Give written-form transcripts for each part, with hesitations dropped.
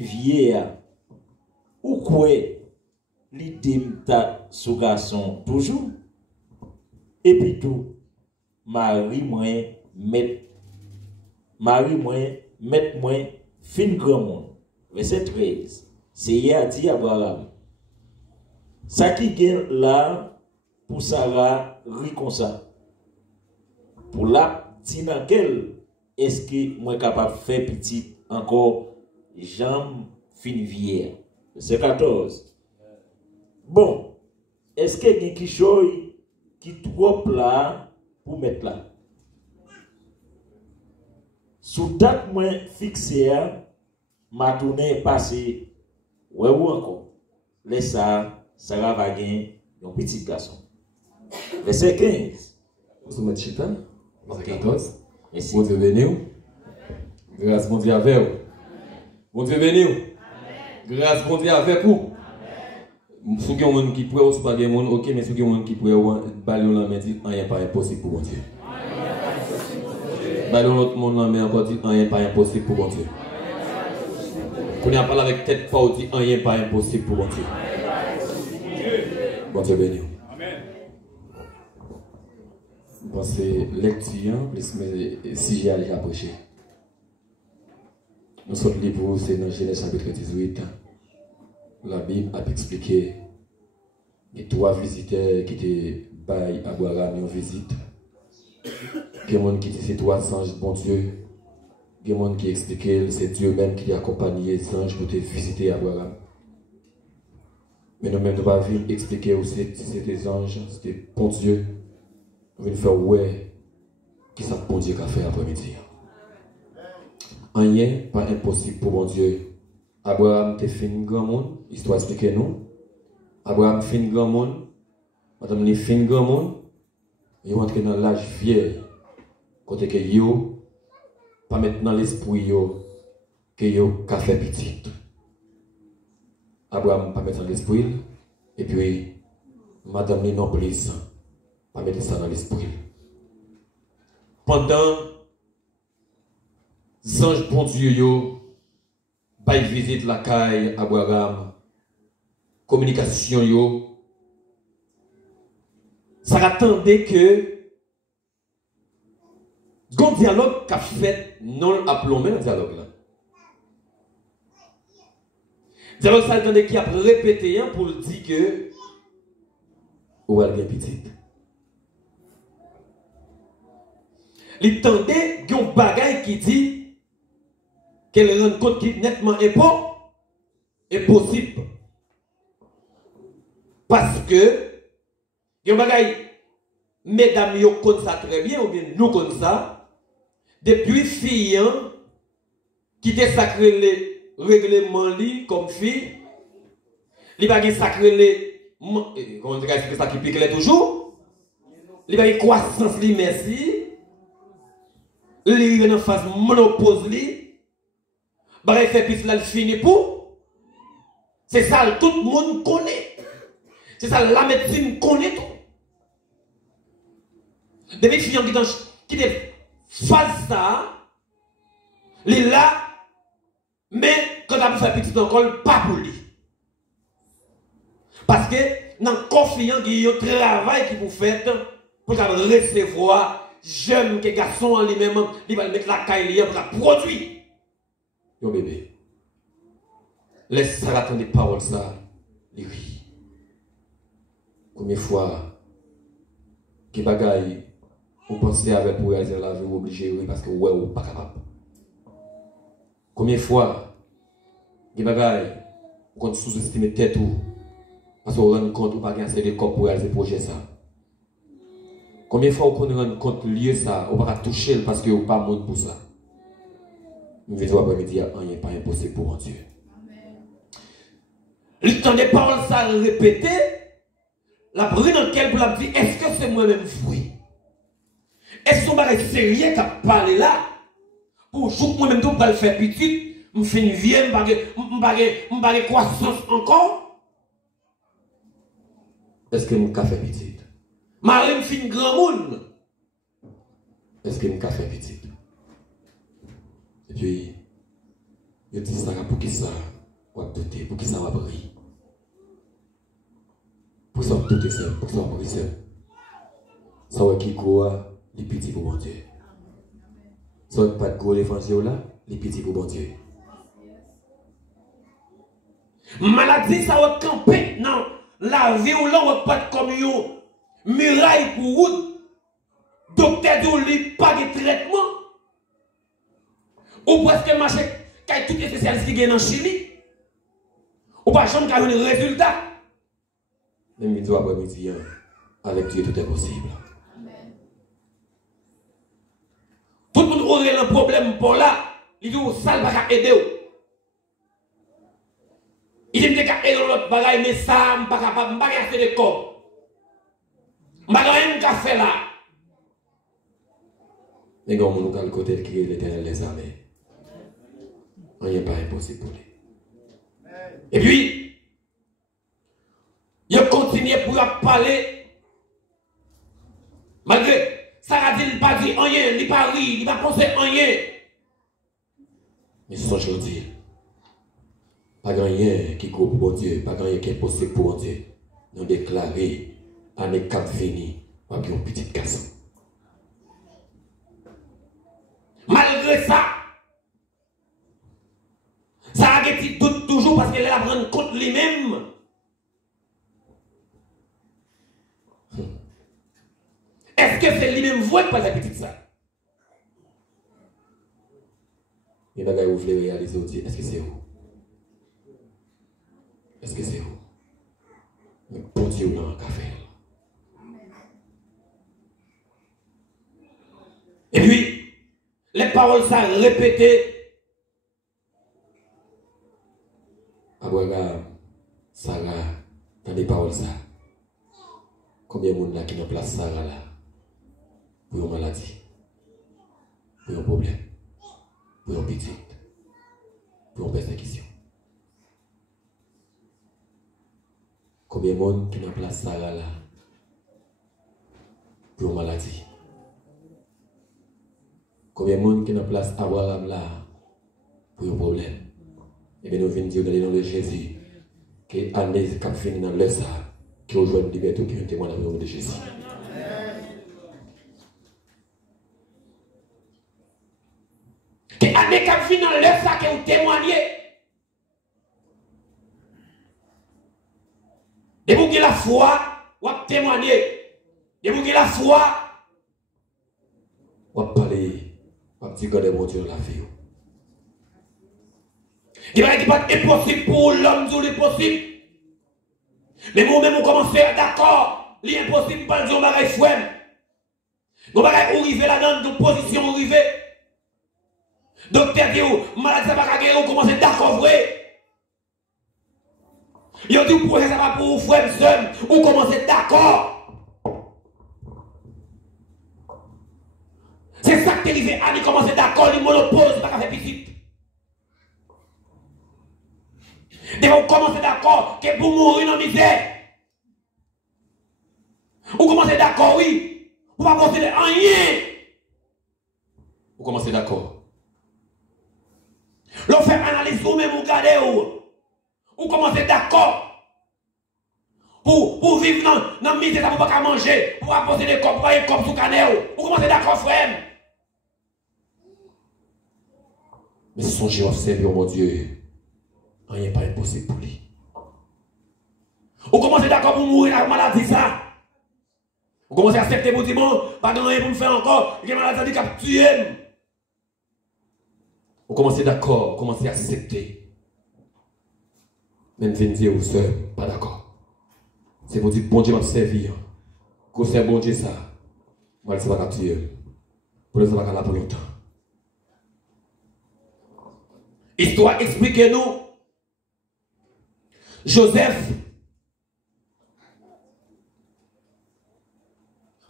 Vieux, ou quoi l'idée m'ta sous garçon toujours? Et puis tout, Marie moins met moins fin grand monde. Verset 13. C'est hier dit Abraham. Ça qui gagne là pour Sarah rit comme ça. Pour la dit dans quel est-ce que moi capable de faire petit encore jambe fin vieille. Verset 14. Bon, est-ce que y a quelque chose qui trop là pour mettre là? Sous date moins fixée, ma tournée passée, ouais ou encore, laisse ça, Sarah va gagner un petit garçon. Verset 15. Vous mettez chita, verset 14. Merci. Bon Dieu béni. Grâce bon Dieu avec vous. Bon Dieu béni. Grâce bon Dieu avec vous. Si vous avez un qui pourrait ou si pas un ok, mais si vous avez un qui pourrait ballon la main dit rien pas impossible pour bon Dieu. Ballon l'autre monde la main encore dit rien pas impossible pour bon Dieu. Qu'on a parlé avec tête pas dit rien pas impossible pour bon Dieu. Bon Dieu béni. Amen. Pensez lecture plus mais si j'ai allé approcher. Nous sommes libres, c'est dans Genèse chapitre 18. La Bible a expliqué les trois visiteurs qui étaient bail à Abraham en visite. Il y a des gens qui disent c'est trois anges, bon Dieu. Il y a des gens qui expliquent c'est Dieu même qui a accompagné les anges pour te visiter Abraham. Mais nous-mêmes, nous ne pouvons pas expliquer aussi si c'était des anges, c'était bon Dieu. Nous venons faire ouais, qui ça bon Dieu qu'a fait après-midi. Rien pas impossible pour bon Dieu. Abraham te fait un grand monde, histoire expliquer nous. Abraham fait un grand monde, madame les fait un grand monde, il rentre dans l'âge vieil, côté que yo, pas maintenant l'esprit yo, que yo qu'a fait petit. Abraham pas mettre dans l'esprit, et puis madame les non plus, pas mettre ça dans l'esprit. Pendant anges bon Dieu yo, bail visite la caille Abraham, communication yo, ça attendait que un dialogue qu'a fait non appelé le dialogue là. Dialogue ça attendait qui a répété pour le dire que ou elle est petite. Il attendait un bagage qui dit qu'elle rend compte qui nettement est possible. Parce que il y a un bagage mesdames yo connaissent ça très bien ou bien nous connaissons ça. Depuis fille qui te sacré les règlements comme fille, il va y sacré les comment dire que ça qui pique les toujours. Il va y croissance li merci. Il va en phase monopause li. Bref fait puis là il fini pour. C'est ça tout le monde connaît. C'est ça la médecine connaît tout. Depuis fille qui te phase ça, il est là, mais quand on fait petit encore, pas pour lui. Parce que dans le confiant, il y a un travail qui vous faites pour recevoir jeune que garçon en lui-même, il va mettre la caille pour la produire. Yo bébé, laisse ça attendre des paroles ça, il rit. Combien de fois, qui bagaille, vous pensez avec pour réaliser la vie, vous obligé, oui, parce que ouais, vous pas capable. Combien de fois, des bagailles, vous comptez sous-estimer tête ou, parce que vous rendez compte, vous pas gagner assez de corps pour réaliser le projet ça. Combien de fois vous rendez compte lié ça, vous pas toucher parce que vous pas monde pour ça. Une vidéo après-midi, rien pas impossible pour Dieu. Le temps des paroles ça répété, la brune dans lequel vous la dit, est-ce que c'est moi-même fouille? Est-ce qu'on va être sérieux qui a parlé là? Pour jouer moi-même tout, le faire petit, je fais une vieille, je ne vais pas croissance encore. Est-ce que je fait petit? Marie me fait une grand monde. Est-ce que je fait petit? Et puis, Je dis ça pour qui ça va douter, pour qui ça va briller. Pour ça va douter ça, pour ça va briller ça. Ça va qui croit, les petits pour bon Dieu. Ça va pas de gros l'évangile là, les petits pour bon Dieu. Maladie, ça va camper. Non, la vie ou là, on va pas comme une muraille pour route. Docteur dit qu'il pas de traitement. Ou presque marché, quand tout les spécialistes qui viennent en Chili. Ou pas jamais qu'il y a un résultat. Même midi après-midi, avec Dieu, tout est possible. Tout le monde aurait un problème pour là. Il dit ça ne va pas aider. Il dit que aider l'autre bagaille, mais ça ne va pas faire de corps. Je ne vais pas faire là. Mais quand on a le côté qui est l'éternel des armées, rien n'est pas impossible pour lui. Et puis, il continue pour parler. Malgré ça, il n'a pas dit rien, il n'a pas ri, il n'a pas pensé rien. Mais ce sont dis, pas rien qui court pour Dieu, pas rien qui est possible pour Dieu. Nous déclarer, année cap fini, pas un petit garçon. Malgré ça, ça a été doute toujours parce qu'elle a pris compte lui-même. Est-ce que c'est lui-même voix par la petite ça? Il y a des vous voulez réaliser aussi. Est-ce que c'est vous? Est-ce que c'est vous? Mais pour Dieu, on a un café. Et puis, les paroles ça répétées. Abraham, Sarah, dans les paroles ça. Combien de monde là qui n'a place Sarah là? Pour une maladie, pour un problème, pour un petit, pour une persécution. Combien de monde qui n'a place Sarah là? Pour une maladie. Combien de monde qui n'a place Abraham là? Pour un problème. Et bien nous venons dire dans le nom de Jésus que l'année qui a fini dans le ça, qui rejoint une liberté qui est un témoin dans le nom de Jésus. Que l'année qui a fini dans le ça, qui est témoigné. Et vous qui la foi, vous témoigner. Et vous qui la foi, vous parlez, vous dites que les bon Dieu la vie. Il va pas impossible pour l'homme, tout l'impossible. Mais vous-même, vous commencez d'accord, l'impossible, pas le dire, on va faire fouet. On va arriver là-dedans, de position arrivée. Docteur dit, malade, ça va pas guérir, on commence d'accord, vrai. Il a dit, pour ça va pour vous, fouet, seul, on commence d'accord. C'est ça que tu arrivé, Annie commence d'accord, il monopose, pas qu'à faire visite. Et vous commencez d'accord que pour mourir dans la misère. Vous commencez d'accord, oui. Vous ne pouvez pas penser à rien. Vous commencez d'accord. L'on fait analyse vous-même, vous regardez où. Vous commencez d'accord. Pour vivre dans la misère, pour ne pas manger. Pour ne pas poser des corps, pour aller comme sous canel. Vous commencez d'accord, frère. Mais songez à servir mon Dieu. Rien n'est pas impossible pour lui. Vous commencez d'accord pour mourir avec la maladie, ça. Vous commencez à accepter pour dire, bon, pas de rien pour me faire encore, il y a une maladie qui a tué. Vous commencez d'accord, vous commencez à accepter. Même venir dire vous seul, pas d'accord. C'est pour dire, bon Dieu m'a servi. Quand c'est bon Dieu ça, moi je ne sais pas tuer. Pour ne pas là pour longtemps. Histoire, expliquez-nous. Joseph,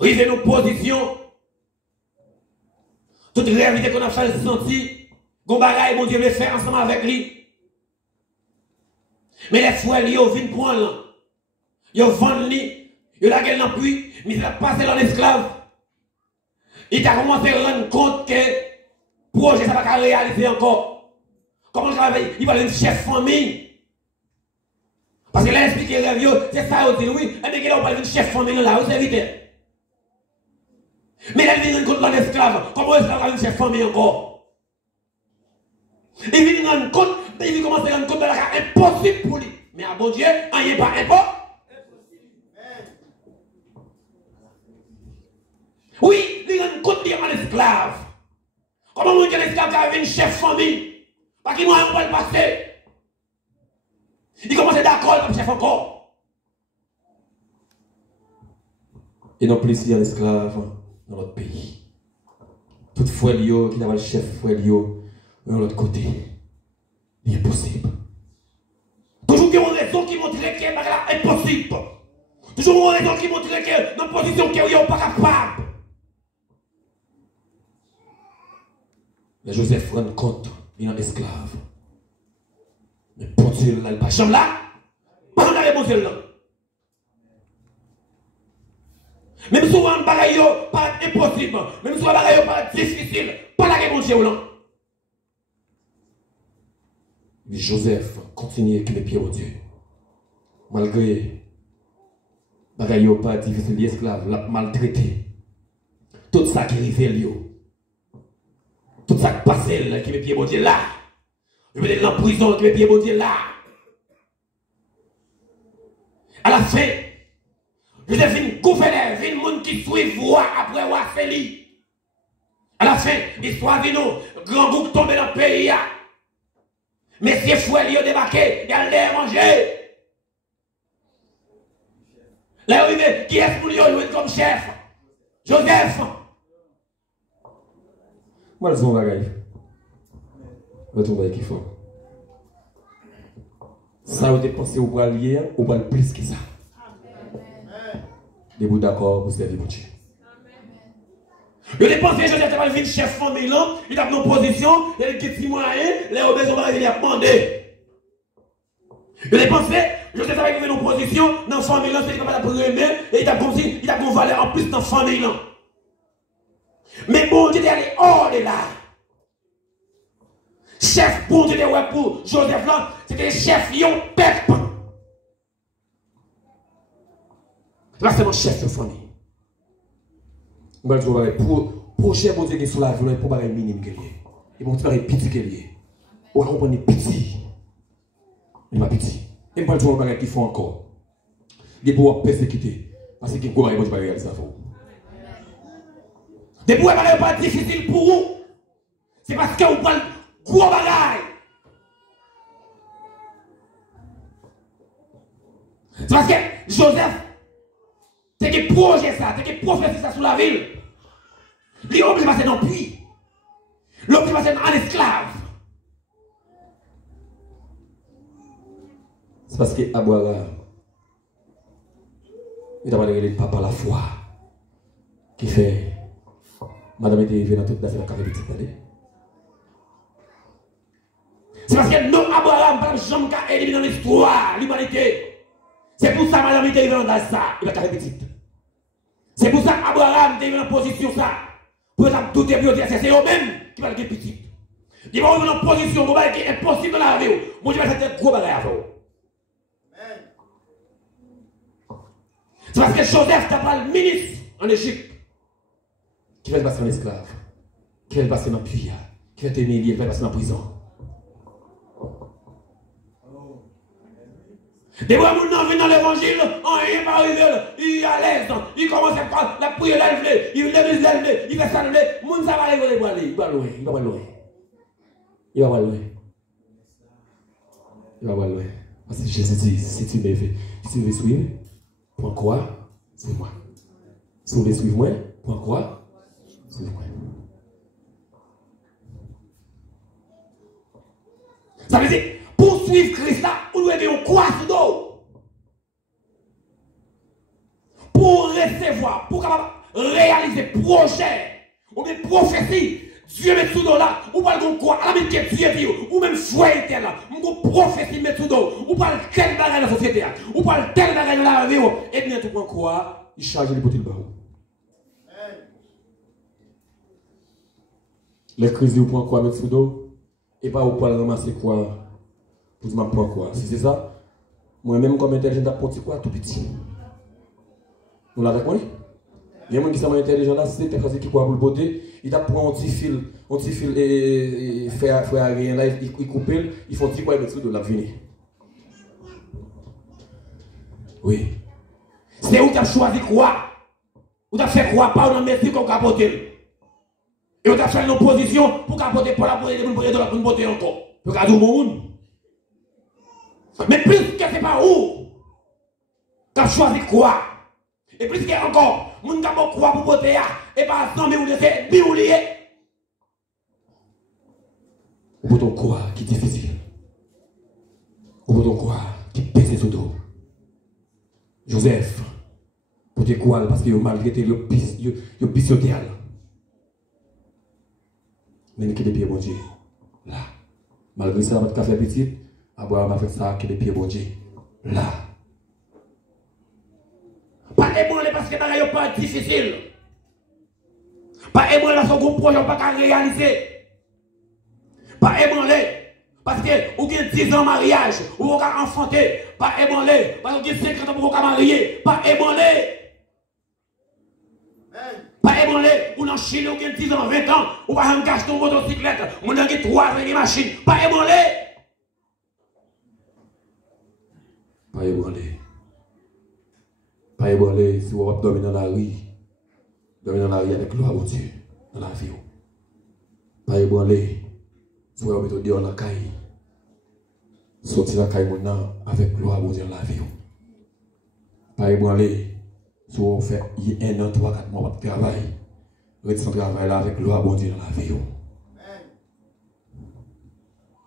rive nos positions, toute réalité qu'on a fait sentir, qu'on bagaille, mon Dieu veut faire ensemble avec lui. Mais les frères, ils viennent prendre là. Ils vendent lui, ils la gueule dans puits, mais il a passé dans l'esclave. Il a commencé à rendre compte que le projet ça va pas réaliser encore. Comment travailler? Il va aller chef famille. Parce que là, expliquer les rêves, c'est ça, il dit oui. Et bien, là, on parle de chef famille là, c'est vite. Mais là, il vient contre l'esclave. Comment l'esclave a une chef famille encore? Il vient rendre compte, il vient commencer à rendre compte de la cas impossible pour lui. Mais à bon Dieu, il n'est pas impossible. Oui, il rend compte qu'il est un esclave. Comment on dit l'esclave a une chef famille? Parce qu'il ne va le passer. Il commence à d'accord comme chef encore. Et non plus, il y a l'esclave dans notre pays. Tout frère qui a le chef frère de l'autre côté. Il est possible. Toujours qu'il y a une raison qui montre que c'est impossible. Toujours une raison qui montre que dans la position qu'il n'y a pas capable. Mais Joseph rend compte, il est un esclave. Mais pour Dieu, il n'a pas chambre là. Pas la réponse là. Même souvent, le bagage pas impossible. Même souvent, le bagage pas difficile. Pas la réponse là. Mais Joseph continue avec les pieds au Dieu. Malgré le bagage pas difficile, l'esclave l'a maltraité. Tout ça qui arrive, tout ça qui passe, qui met pied au Dieu là. Je vais dans la prison, qui met pied au Dieu là. À la fin, Joseph vient gouverner, vient monde qui suit roi après roi Félix. À la fin, l'histoire vient nous, grand bouc tombé dans le pays. Messieurs Fouel, ils ont débarqué, ils ont l'air manger. Là, arrivé, qui est-ce pour lui comme chef? Joseph. Moi, je suis un bagage. Je suis un bagage qui faut. Ça, vous dépensez au bras lié, au bras plus que ça. Vous d'accord pour servir Dieu. Je dépensé, Joseph va venir chef famille là, il a une position, il a des petits moyens, les obéis vont venir demander. Je dépensé, Joseph va venir une position, dans la famille là, c'est capable de aimer, et il a comme si, il a une valeur en plus dans la famille là. Mais bon Dieu est allé hors de là. Chef bon Dieu est pour Joseph là, c'était le chef yon peuple. Là c'est mon chef de famille. Pour chef bon Dieu qui est sur la vie, pour pas minime qu'il y ait. Et pour faire petit qu'il y ait. On va prendre petit. Il m'a petit. Et pas le jouer bagage qu'il faut encore. Des pour persécuter. Parce que quoi il va réaliser ça pour. Des pour pas difficile pour vous. C'est parce que vous parlez gros bagaille. C'est parce que Joseph, c'est qui projet ça, c'est qui prophétie ça sur la ville. L'homme qui passe dans le puits. L'homme qui passe en esclave. C'est parce que Abraham, il a parlé de papa la foi. Qui fait, madame était venue dans toute la petite année. C'est parce que non Abraham, par exemple, qui a éliminé dans l'histoire, l'humanité. C'est pour ça madame était venue dans ça, il va faire petite. C'est pour ça Abraham était venu en position ça. Pour exemple, tout est bien, c'est eux-mêmes qui va être petit. Ils vont venir en position qui est impossible de la vie. Moi, je vais faire un gros bagage à vous. C'est parce que Joseph t'a pas le ministre en Égypte. Qui va passer en esclave. Qui va passer dans le puits. Qui va être humilié, qui va passer en prison. Des fois, nous venons dans l'évangile, il va arriver, il est à l'aise, il commence à faire la prière, il lève les ailes, il va s'enlever, moun ça va aller, il va loin, il va loin. Il va loin. Il va loin. Parce que Jésus dit, si tu veux suivre, pour quoi? Suis-moi. Si vous voulez suivre moi, pour quoi? Suivez-moi. Ça veut dire, pour suivre Christ, on doit avoir quoi sous dos? Pour recevoir, pour réaliser projet, ou bien prophétie, Dieu met sous dos là, ou pas le quoi, à la même que Dieu dit, ou même foi était là, ou prophétie met sous dos, ou pas tel bagage dans la société, ou pas tel bagage dans la vie, et bien tout quoi, il charge les petits barreaux. Les crises, vous prenez quoi mettre sous dos? Et pas au poil ramasser quoi pour dire prendre quoi. Si c'est ça, moi-même comme intelligent d'apprendre quoi tout petit. Nous l'avons connu. Il y a des gens qui sont intelligents là, c'est quelqu'un qui croit pour le beauté, il t'apprend un petit fil et fait rien là, il coupe, il font petit quoi avec tout de la venir. Oui. C'est où tu as choisi quoi? Ou tu as fait quoi? Pas dans le métier qu'on a capoté. Et on a fait une opposition pour capoter pour la beauté encore. Pour garder au monde. Mais plus que c'est pas où, tu as choisi quoi? Et plus que encore, moun ka bon croix pour beauté et pas sans mais ou laisser bioulier. Ou pour ton quoi qui est difficile. Ou pour ton quoi qui pèse sous dos. Joseph, pour tes quoi parce que malgré tes yo pisotéal. Mais qui des pieds bon Dieu. Là. Malgré ça, votre café petit, Abraham a fait ça qui des pieds bon Dieu. Là. Pas ébranler parce que ça n'est pas difficile. Pas ébranler parce que son projet pas qu'à réaliser. Pas ébranler parce que vous avez 10 ans de mariage, ou vous avez enfanté. Pas ébranler parce que vous avez 50 ans pour vous marier. Pas ébranler. Pas ébranler, ou dans Chine, vous avez 10 ans, 20 ans, ou pas un cache ton motocyclette, ou dans 3 ans de machine. Pas ébranler. Pas ébranler. Pas ébranler si vous dormez dans la rue. Dormez dans la rue avec gloire au Dieu, dans la vie. Pas ébranler si vous mettez dehors dans la caille. Sortir la caille maintenant avec gloire au Dieu dans la vie. Pas ébranler si vous faites 1 an, 3, 4 mois de travail. Restez sans travail là avec gloire au Dieu dans la vie.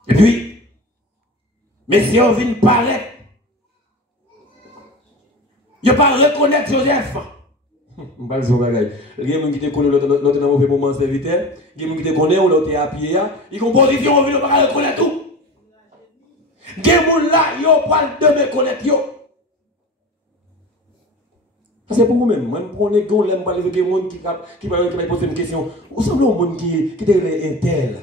Et puis, messieurs, on vient paraître. Je ne peux pas reconnaître Joseph. Je ne sais pas il y a des gens qui te connaissent l'autre dans un mauvais moment serviteur. Il y a des gens qui te connaissent ou l'autre est à pied. Ils ont position, on ne peut pas reconnaître tout. Il y a des gens là, ils ne peuvent pas me connaître. C'est pour vous-même. Moi, je prends les gens, je parle avec des gens qui me posent une question. Vous semblez un monde qui est intel.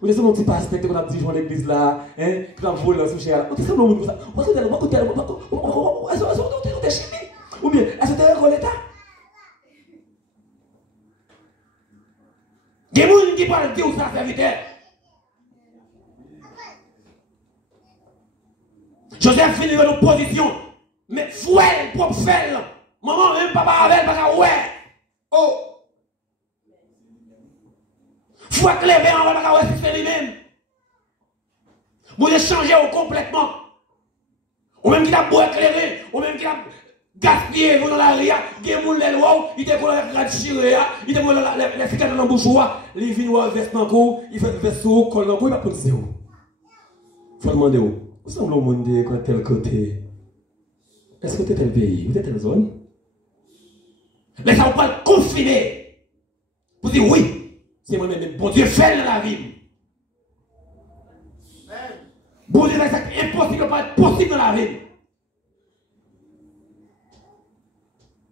Vous êtes un petit pasteur qui a dit dans l'église là, qui a volé la souche. Vous êtes un monde comme ça. Vous êtes un monde comme ça. Ou bien, est-ce que tu es un l'État? Il y a des gens qui parlent de ça, serviteur. Joseph finit dans position, mais fouet, propre fait. Maman, même papa avec, papa, ouais. Oh. Faut éclairer en bas, ouais, c'est lui-même. Vous avez changé complètement. Ou même qui a beau éclairer, ou même qui a gaspillé dans la ria, qui a moulé le wow, il était pour la tirer, il était pour la cicatrice dans la bouche, il vient voir veste dans le cou, il fait veste sous, colle dans le cou, il va prendre c'est où. Faut demander où. Vous semblez au monde de tel côté. Est-ce que tu es tel pays, vous êtes telle zone? Mais ça ne va pas le confiner. Vous dites oui, c'est moi-même, bon Dieu fait dans la vie. Bon Dieu, c'est impossible, pas possible dans la vie.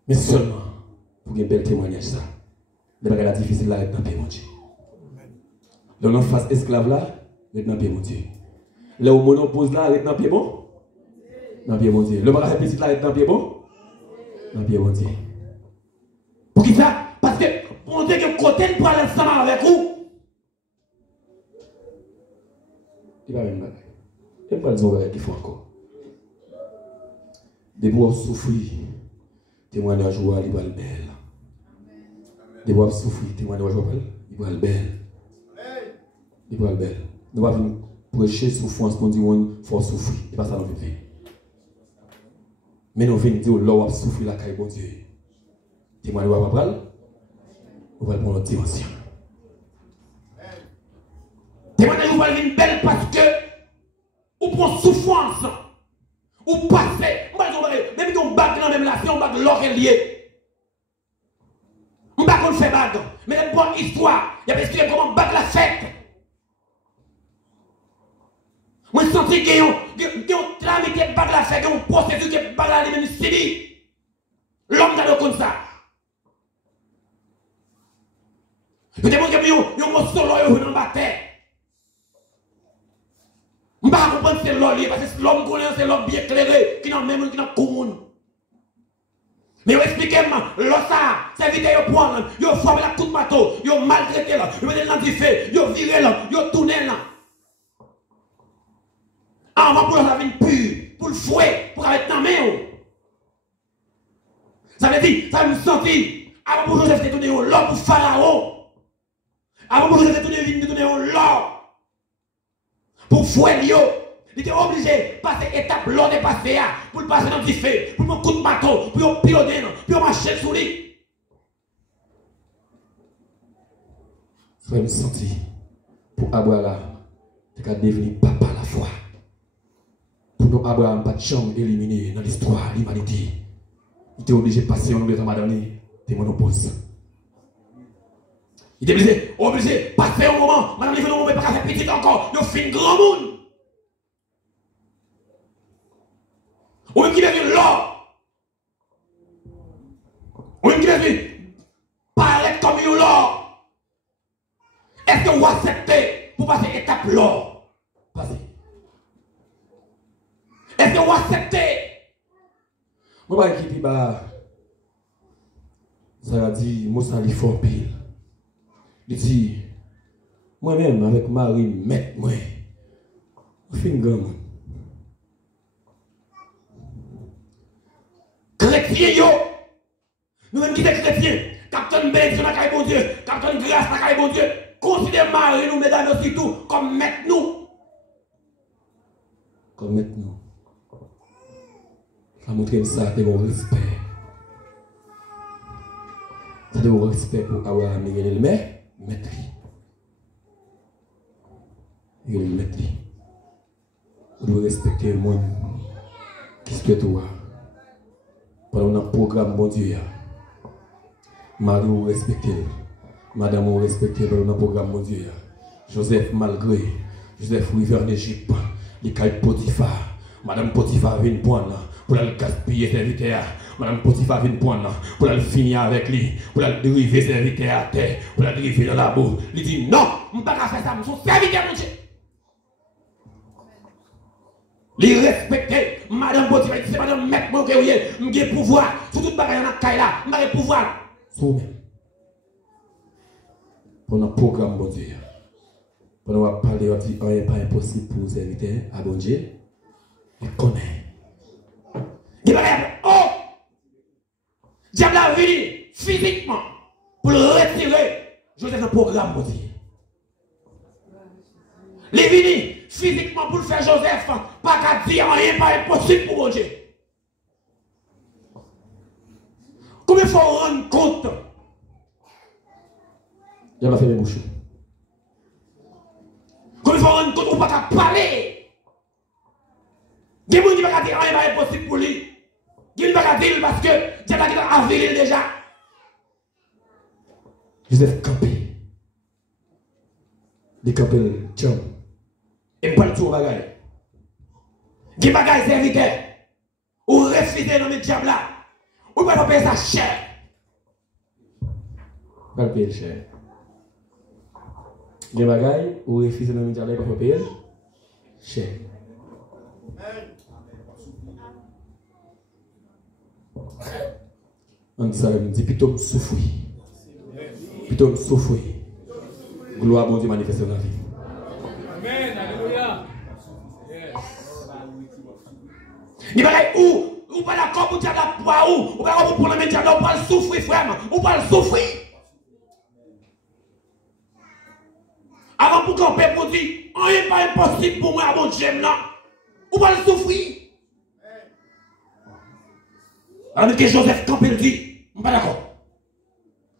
Mais seulement, pour un bel témoignage, ça, les bagages difficiles là, être dans le pays, mon Dieu. Là, on face esclave là, être dans le pays, mon Dieu. Là où mon oppose là, être dans le pays, bon? Dans le pays, mon Dieu. Le bagage petit là, être dans le pays, bon? Dans le pays, mon Dieu. Pour qui ça? Parce que, on dit que côté pour aller ensemble avec vous. Il va même bagage. Il va pas dire qu'il faut encore. Des bois souffrir, témoignage joie, il va le bel. Des bois souffrir, témoignage joie, il va le bel. Il va le bel. Nous va venir prêcher souffrance pour dire qu'il faut souffrir. C'est pas ça dans notre vie. Mais nous venons dire l'eau va souffrir la caille, bon Dieu. Témoignage joie, on va prendre notre dimension. Témoignage joie, il va belle parce que ou pour souffrance, ou passer, même si on bat dans la même relation, on bat l'oreille lié. On bat qu'on fait bague, mais une bonne histoire, il y a expliqué comment battre la fête. Moi, je sens qu'il y a un tramite qui bat la fête, il y a un procédure qui bat la même civile. L'homme n'a comme ça. Je te dis que y a un solo dans la terre. Je ne comprends pas c'est l'homme, parce que l'homme connaît, c'est l'homme bien éclairé, qui n'a même qui n'a commune. Mais expliquez-moi, l'autre ça, c'est vite, ils prennent, ils forment la coup de bateau, ils maltraité là, ils mettent dans le feu, ils virent là, ils tournent là. Avant pour la vie pure, pour le fouet, pour avec ta main. Ça veut dire, ça me sentit, avant pour Joseph de donner l'or pour Pharaon, avant pour Joseph de donner l'or pour fouet Lio. Il était obligé de passer étape l'or de passer pour le passer dans le feu, pour mon coup de bateau, pour le piloter, pour marcher sur lui. Ça me sentit pour Abraham, tu as devenu papa à la foi. Pour nous, Abraham, pas de chambre éliminée dans l'histoire de l'humanité. Il était obligé de passer en anglais dans madame, t'es monopause. Il était obligé de passer un moment, madame, il veut pas faire petit encore, il fait un grand monde. Ou même qui devient l'or. Ou même qui devient paraître comme un l'or. Est-ce que vous acceptez pour passer étape l'or? Passez. Est-ce que vous acceptez? Moi, je dis, ça a dit, moi, ça lui faut pile. Il dit, moi-même, avec Marie, mettre moi, je fais une grande. Chrétien, yo! Nous-mêmes qui sommes chrétiens, Captain bénédiction à la bon Dieu, Captain grâce à la bon Dieu, considère Marie, nous, mesdames, aussi tout, comme maître nous. Comme maître nous. Ça montre ça, c'est mon respect. C'est mon respect pour Abraham et le maître. Il est le maître. Vous devez respecter le monde qui se fait toi. Pendant notre programme, bon Dieu. Marie, vous respectez. Madame, vous respectez pendant notre programme, bon Dieu. Joseph, malgré. Joseph, river en Égypte. Les cailles Potiphar. Madame Potiphar vient prendre pour le gaspiller serviteur. Madame Potiphar vient prendre pour le finir avec lui. Pour le dériver serviteur à terre. Pour le dériver dans la boue. Il dit non, je ne peux pas faire ça. Je suis serviteur, mon Dieu. Les respecter, madame Potiphar, c'est madame maître mon cœur, j'ai pouvoir, sur toute bagaille dans la caille là, j'ai pouvoir. Vous-même. Pendant le programme, bon Dieu. Pendant qu'on va parler, on dit, rien pas impossible pour vous inviter à bon Dieu. Il connaît. Oh! Diable a venu physiquement pour le retirer. Joseph dans le programme, bon Dieu. Il est venu physiquement pour le faire Joseph, pas qu'à dire rien pas impossible pour mon Dieu. Comment il faut rendre compte? Il a fait mes bouches. Comment il faut rendre compte ou pas qu'à parler? Il y a des gens qui ne peuvent pas dire rien pas impossible pour lui. Il ne peut pas dire parce que Dieu a avilé déjà. Joseph campé. Il campé le champ. Et pas le tout bagaille. Qui bagaille serviteur. Ou refuser dans le diable là. Ou pas payer sa chair. Pas payer cher. Les bagailles ou refuser dans le diable pas payer cher. On dit plutôt me souffrir. Plutôt me souffrir. Gloire à bon Dieu manifeste dans la vie. Amen. Alléluia. Il va ou pas d'accord pour dire la poids ou pas d'accord pour prendre le diable, ou pas le souffrir frère, ou pas le souffrir. Avant pour qu'on peut pour dire, rien n'est pas impossible pour moi à mon Dieu là, ou pas le souffrir. Alors que Joseph Campbell dit, je ne suis pas d'accord.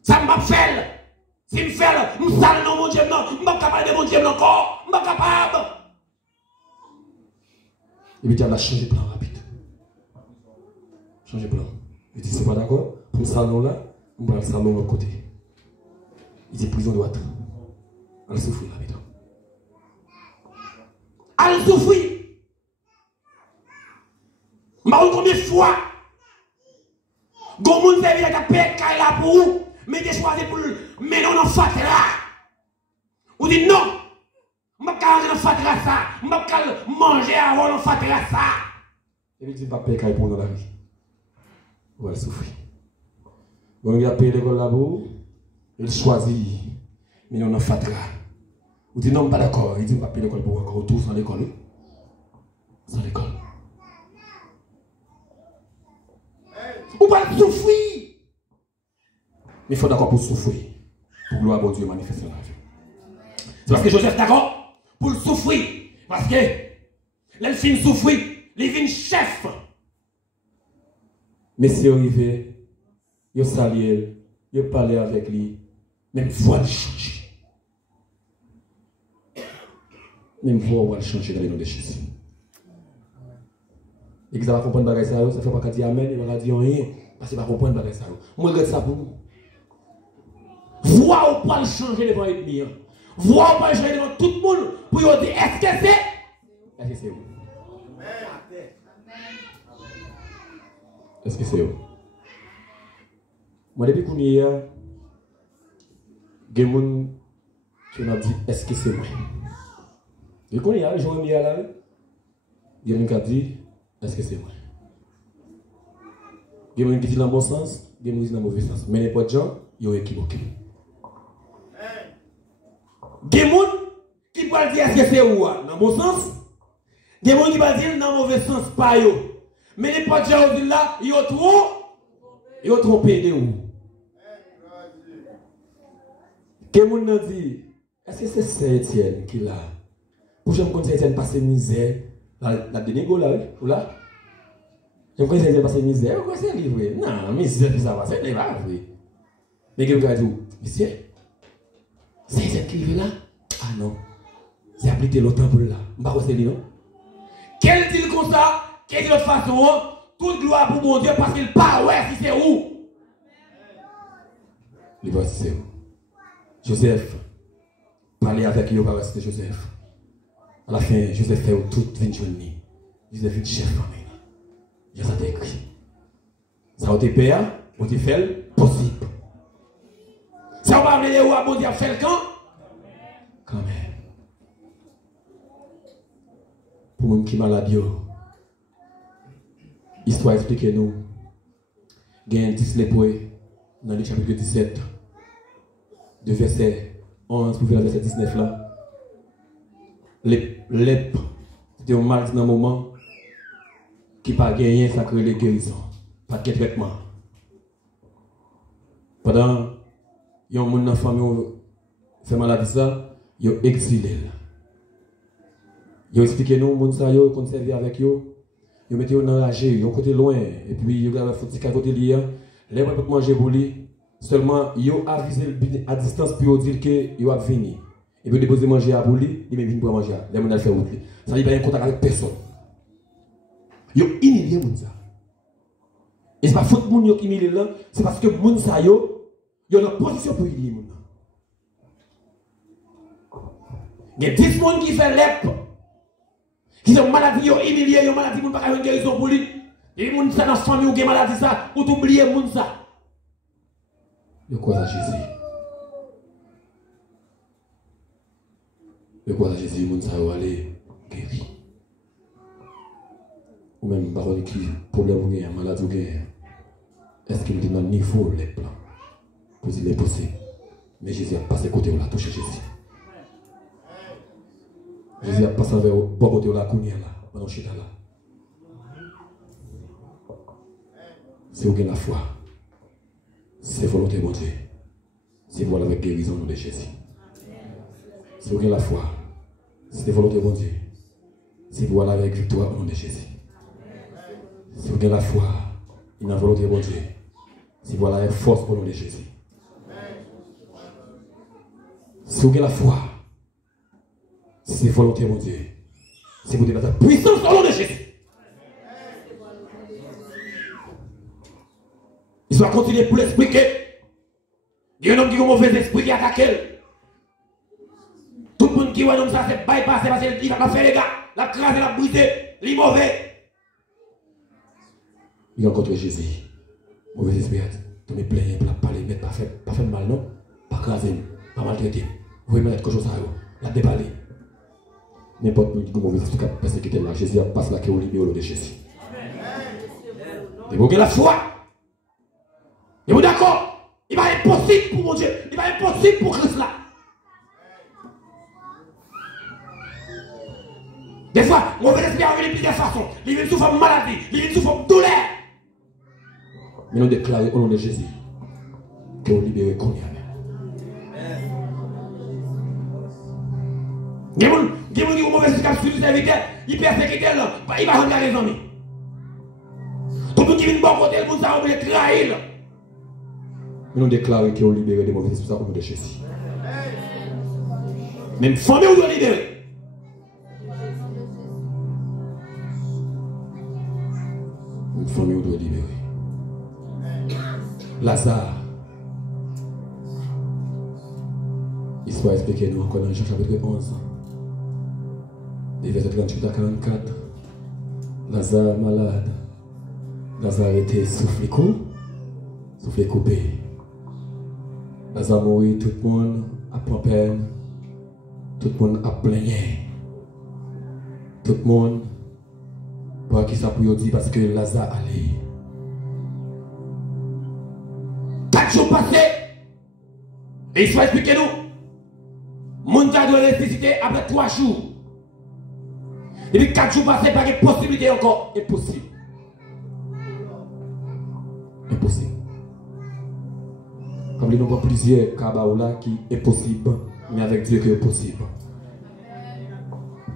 Ça m'a fait. Si je fais, je me sale dans mon Dieu, non. Je ne suis pas capable de mon Dieu encore. Je ne suis pas capable. Et puis, il a changé de plan rapide. Changé de plan. Il dit, c'est pas d'accord. Pour le salon là, on va le salon de l'autre côté. Il dit, prison droite. Elle souffre là-dedans. Elle souffre. Je ne sais combien de fois. Comment vous avez la paix là pour vous, mais vous choisi pour le. Mais non, non, faites là. Vous dites non. Je Je vais faire ça. Je vais manger avant de faire ça. Et puis, il ne va pas payer pour dans la vie. On va souffrir. Donc, il a payé l'école là-bas. Il choisit. Mais on a fait ça. Ou dit non, pas d'accord. Il dit, il ne va pas payer l'école pour encore tout sans l'école. Sans l'école. Ou pas souffrir. Mais il faut d'accord pour souffrir. Pour gloire à Dieu manifester dans la vie. C'est parce que Joseph d'accord pour le souffrir. Parce que l'elfine souffrir, il vient chef. Mais si on arrive, il salue, il parle avec lui, même voix le changer. Même voix le changer dans les noms de Jésus. Et que ça va comprendre bagay ça, ça fait pas qu'à dire amen, il va dire rien, parce qu'il va comprendre bagay ça. Moi, je regarde ça pour vous. Voix ou pas le changer devant l'ennemi. Voix ou pas le changer devant tout le monde pour lui dire est-ce que c'est? Est-ce que c'est vous? Est-ce que c'est vous? Moi, depuis qu'on y est, il y a des gens qui m'ont dit est-ce que c'est moi? Depuis qu'on y est, je me là, il y a des gens qui dit est-ce que c'est moi? Il y a des gens qui disent dans le bon sens, il y a des gens qui disent dans le mauvais sens. Mais n'importe qui, ils ont équivoqué. Il y a des gens qui peuvent dire est-ce que c'est où? Dans le bon sens. Il y a des gens qui peuvent dire dans le mauvais sens, pas yo. Mais n'importe qui dit là, ils ont trompé de où? Quelqu'un m'a dit, est-ce que c'est Saint-Étienne qui l'a? Pour que je me connaisse Saint-Étienne passer misère, la dénégo là, ou là? Je me connais Saint-Étienne passer misère, ou c'est livré? Non, misère, ça va, c'est pas vrai. Mais quelqu'un a dit, monsieur, Saint-Étienne qui vit là? Ah non, c'est appliqué longtemps pour là. Je ne sais pas si c'est non. Quel dit comme ça? Quelle dit de façon? Toute gloire pour mon Dieu parce qu'il parle, ouais, si c'est où? Il va si c'est où? Joseph, parler avec lui, pas c'était Joseph. À la fin, Joseph fait toute une journée. Joseph est chef famille. Il a ça écrit. Ça a été payé, on a fait possible. Ça va venir où à bon Dieu faire quand? Quand même. Pour les gens qui sont malades, l'histoire explique nous. Il y a un 10 lépreux dans le chapitre 17. De verset 11 pour le verset 19 là. Lèpre, c'était un mal dans un moment qui n'a pas gagné, ça crée les guérisons. Pas de traitement. Pendant il y a un monde dans la famille qui fait maladie ça, ils ont exilé. Ils ont expliqué nous, les gens qui ont conservé avec eux, ils ont mis dans la ils ont côté loin, et puis ils ont fait un côté lié. Les gens peuvent manger pour lui. Seulement, ils ont avisé à distance pour dire qu'ils vont venir. Et puis, déposer manger à Bouli, ils viennent pour manger. Les gens ont fait route. Ça ne veut pas contact avec personne. Ils ont humilié les gens. Et ce n'est pas faute de gens qui humilient là, c'est parce que les gens ont une position pour humilier les gens. Il y a 10 personnes qui font l'EP, qui ont maladie, ils ont humilié, ils ont maladie, ils n'ont pas une guérison pour lui. Et les gens dans la famille qui ont maladie, ça, ou oublier les gens. De quoi à Jésus? De quoi à Jésus, moun sa yo aller guéri. Ou même parole qui problème ou gain, maladie ou gain. Est-ce qu'il dit dans le niveau les plans? Pour dire les possible. Mais Jésus a passé côté où la touché Jésus. Jésus a passé vers bon côté où la counia là, pendant chita là. C'est où gain la foi. C'est volonté de Dieu. C'est voilà avec guérison de Jésus. C'est vous la foi. C'est volonté de Dieu. C'est voilà avec victoire au nom de Jésus. C'est vous la foi. Il a volonté de Dieu. C'est voilà avec force au nom de Jésus. C'est vous la foi. C'est volonté de Dieu. C'est vous la puissance au nom de Jésus. Il va continuer pour l'expliquer. Il y a un homme qui a un mauvais esprit qui attaque. Tout le monde qui voit ça, c'est bypasser parce qu'il va faire les gars, la craser, la briser, il est mauvais. Il rencontre Jésus. Mauvais esprit, tu me plains, pour parler, mais pas fait mal, non? Pas craser, pas maltraiter. Vous voyez mettre quelque chose à vous, la déballer. N'importe qui qui mauvais esprit qui a persécuté là, Jésus passe là qui est libéré de Jésus. Et vous avez la foi. Et vous d'accord? Il va être impossible pour mon Dieu. Il va être impossible pour Christ là. Des fois, mauvais esprit a venu de plusieurs façons. Il vient sous forme de maladie, il vient sous forme de douleur. Mais nous déclarons au nom de Jésus que vous libérez qu'on y a. Il y a des gens qui ont mauvais esprit sur le serviteur, il persécute là, il va rendre les amis. Tout le monde qui vient de bon côté, le monde ça va trahir. Mais nous déclarons que vous libérez des mauvais esprits au nom de Jésus. Même famille, vous doit libérer. Une famille doit libérer. Lazare. Histoire expliquée nous encore dans Jean chapitre 11. Des versets 38 à 44. Lazare malade. Lazare était soufflé coupé. Lazare mourit, tout le monde a pris peine. Tout le monde a plaigné. Tout le monde. Pour qui ça pour dire parce que Lazare allait. 4 jours passés. Et il faut expliquer nous. Mon tas doit ressusciter après 3 jours. Et puis 4 jours passés, pas de possibilité encore. Impossible. Impossible. Comme nous avons plusieurs kabaoula qui est possible, mais avec Dieu qui est possible.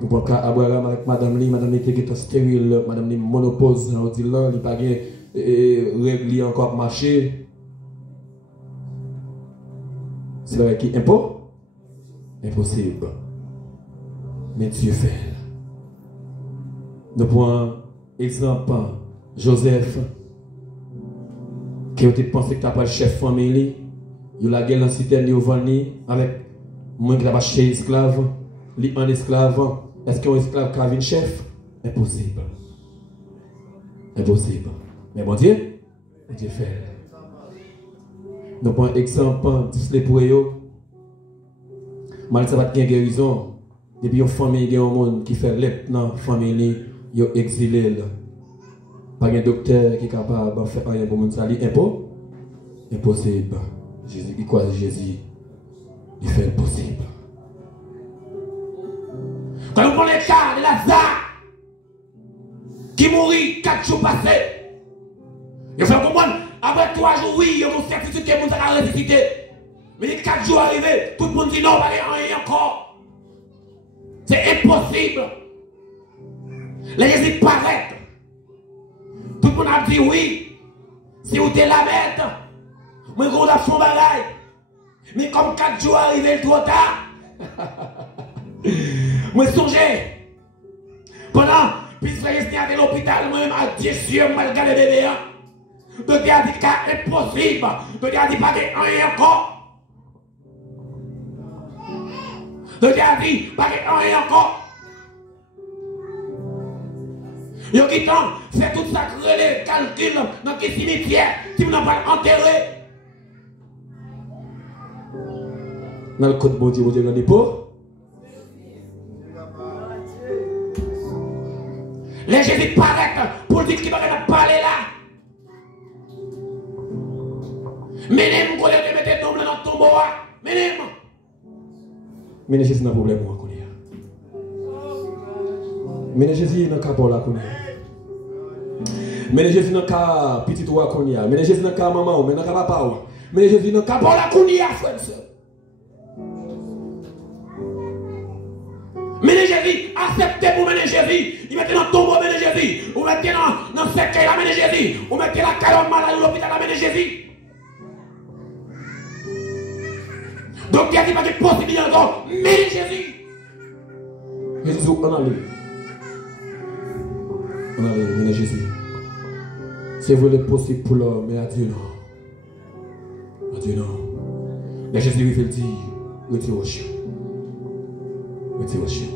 Nous avons Abraham avec Madame Li était stérile, Madame Li monopause, on dit là, il n'y a pas de règle encore marcher. C'est vrai qui est impossible. Mais Dieu fait. Nous prenons exemple Joseph, qui a pensé que tu n'as pas le chef famille, il a gagné dans la cité, il a vendu avec moi qui n'a pas chez esclave, il en esclave. Est-ce qu'un esclave qui a un chef? Impossible. Impossible. Mais bon Dieu fait. Nous prenons exemple Disney pour eux. Malgré ça, pas de guérison. Depuis une famille, il y a un monde qui fait l'être dans la famille, il est exilé. Pas de docteur qui est capable de faire rien pour mon salut. Impossible. Jésus, il croit Jésus, il fait impossible. Quand nous prenons le cas de Lazare, qui mourit 4 jours passés, il faut comprendre, après 3 jours, oui, il y a une certitude que le monde a ressuscité. Mais 4 jours arrivés, tout le monde dit non, pas rien encore. C'est impossible. Les Jésus paraît. Tout le monde a dit oui. Si vous êtes la bête, moi je vais faire un bagage. Mais comme 4 jours arrivés trop tard, moi songez. Pendant, puisque je suis à l'hôpital, moi-même à 10 yeux, moi je regarde le bébé. Donc il a dit que c'est impossible. Donc il a dit pas rien encore. Donc il a dit pas rien encore. Yo qui t'en fait tout ça les calculs dans quel cimetière si vous n'avez pas enterré. Dans le code bon Dieu, vous avez pas. Les Jésus paraissent pour dire qu'il va parler là. Menem, vous allez mettre tombe dans le tombeau. Menem. Mais Jésus n'a pas de problème. Mais Jésus n'a pas de problème. Mais Jésus n'a pas de petit toi qu'on y a. Mais Jésus n'a pas de maman. Mais n'a pas de papa. Mais Jésus n'a pas de problème qu'on y a, frère et soeur. Mais Jésus, acceptez pour mener Jésus. Il mettez dans le tombeau, mener Jésus. Vous mettez dans le cercueil, la mener Jésus. Vous mettez la carotte malade à l'hôpital, la mener Jésus. Donc il y a dit pas de possibilité encore. Mais Jésus. Jésus, on a lu. On a lu, mais Jésus. C'est vrai le possible pour l'homme, mais à Dieu non. À Dieu non. Mais Jésus, il fait le dire, retire au chien. Retire au chien.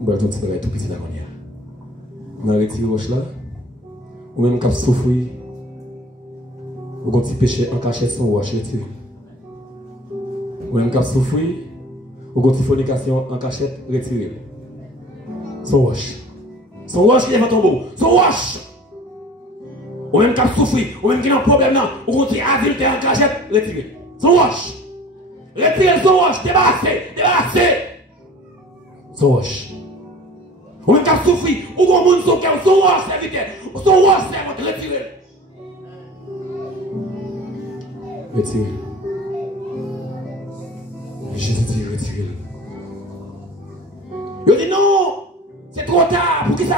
On va tout petit là. On a retiré au chien là. Ou même quand souffrir. Ou quand tu péché en cachette son roche, retire. Ou même quand souffrir, Ou une fornication en cachette, retirez-le. Son wash. Son wash qui est dans ton beau. Son wash. Ou même qui a souffert, ou même qui a un problème, ou contre adulte en cachette, retirez. Son wash. Retirez son wash, débarrassez, débarrassez. Son wash. Ou même qui a souffert, ou qu'on monde son cœur, son wash, serviteur. Son wash, c'est retirez. Retirez. Jésus dit retirez. Il dit non, c'est trop tard, pour qui ça?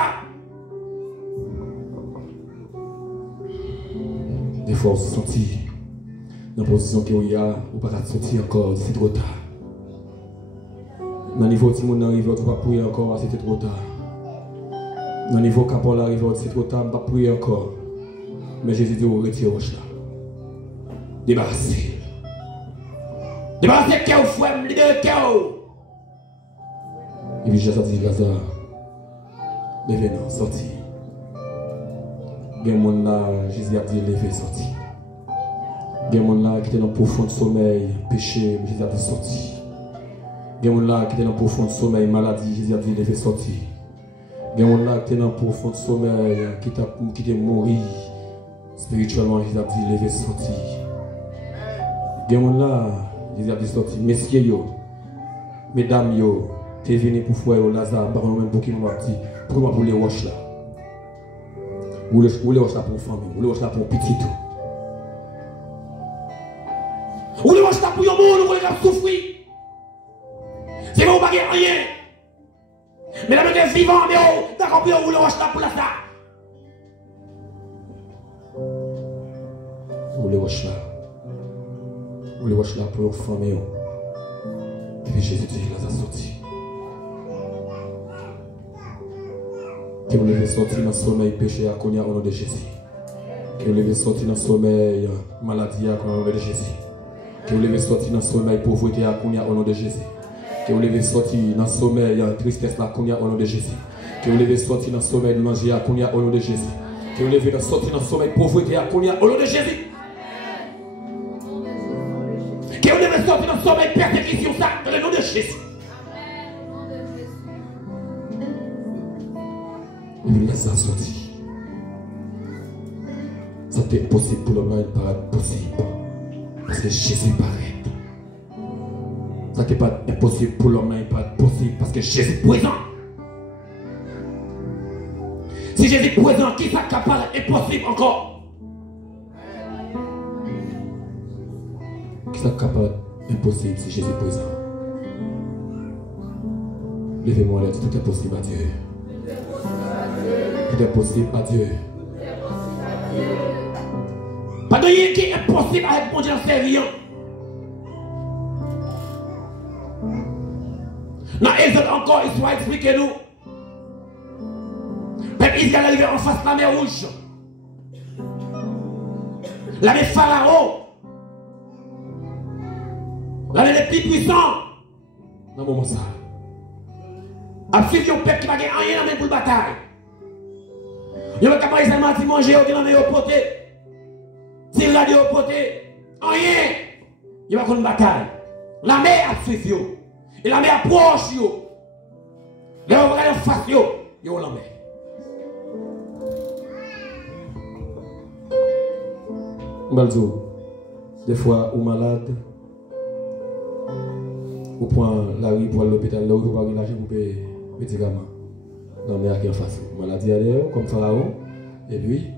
Des fois, on se sentit dans la position qu'il y a, ou pas sortir encore, c'est trop tard. Dans le niveau où on arrive, on ne peut pas prier encore, c'était trop tard. Dans le niveau où Capol arrive, c'est trop tard, on ne peut pas prier encore. Mais Jésus dit, retirez roche là. Débarrassez. Débarrassez le cœur, frère, libérez le cœur. Et puis Jésus dit, Lazare, levez-nous, sorti. Il y a des gens là, Jésus a dit, levez, sorti. Il y a des gens là qui étaient dans le profond sommeil, péché, Jésus a dit, sorti. Il y a des gens là qui étaient dans le profond sommeil, maladie, Jésus a dit, levez, sorti. Il y a des gens là qui étaient dans le profond sommeil, qui étaient morts spirituellement, Jésus a dit, levez, sorti. Il y a des gens là, Jésus a dit, sorti. Messieurs, yo, mesdames, yo, t'es venu pour faire Lazare, par exemple, pour qui m'a dit, pour les roches là. Ou les roches là pour une famille, ou les roches là pour un petit tout. Ou les roches là pour un monde, ou les gens souffrir. C'est pas vous pas rien. Mais la main vivant, mais d'accord, ou les roches là pour la ça. Ou les roches là. Ou les roches là pour une famille. Et Jésus dit, il a sorti. Que vous levez sortir dans le sommeil péché à Konya au nom de Jésus. Que vous levez sortir dans le sommeil maladie à Konya au nom de Jésus. Que vous levez sortir dans le sommeil pauvreté à Konya au nom de Jésus. Que vous levez sortir dans le sommeil tristesse à Konya au nom de Jésus. Que vous levez sortir dans le sommeil manger à Konya au nom de Jésus. Que vous levez sortir dans le sommeil pauvreté à Konya au nom de Jésus. Que vous levez sortir dans le sommeil persécution ça dans le nom de Jésus. Il laisse ça sortir. Ça n'est pas possible pour l'homme, il paraît possible. Parce que Jésus paraît. Ça n'est pas impossible pour l'homme, il paraît possible. Parce que Jésus est présent. Si Jésus est présent, qui ça paraît impossible encore? Qui ça paraît impossible si Jésus est présent? Levez-moi là, tout est possible à Dieu. Tout est possible à Dieu. Pas de rien qui est impossible avec mon Dieu en serviant. Dans Exode encore, histoire expliquez-nous. Peuple Israël est arrivé en face de la mer Rouge. La mer Pharaon. La mer les plus puissants. Dans le moment ça. A suivi un peuple qui va gagner rien dans la main pour la bataille. Il va capable de manger, il va manger au poté. S'il va dire au poté, rien. Il va faire une bataille. La mer a suivi. Et la mer approche. Là, on va regarder en face. Il va la mer. Balzo, des fois, ou malade, ou point la rue pour l'hôpital, là où vous avez l'argent pour payer médicaments. La mer qui est en face. Maladie à l'air, comme Pharaon, et puis,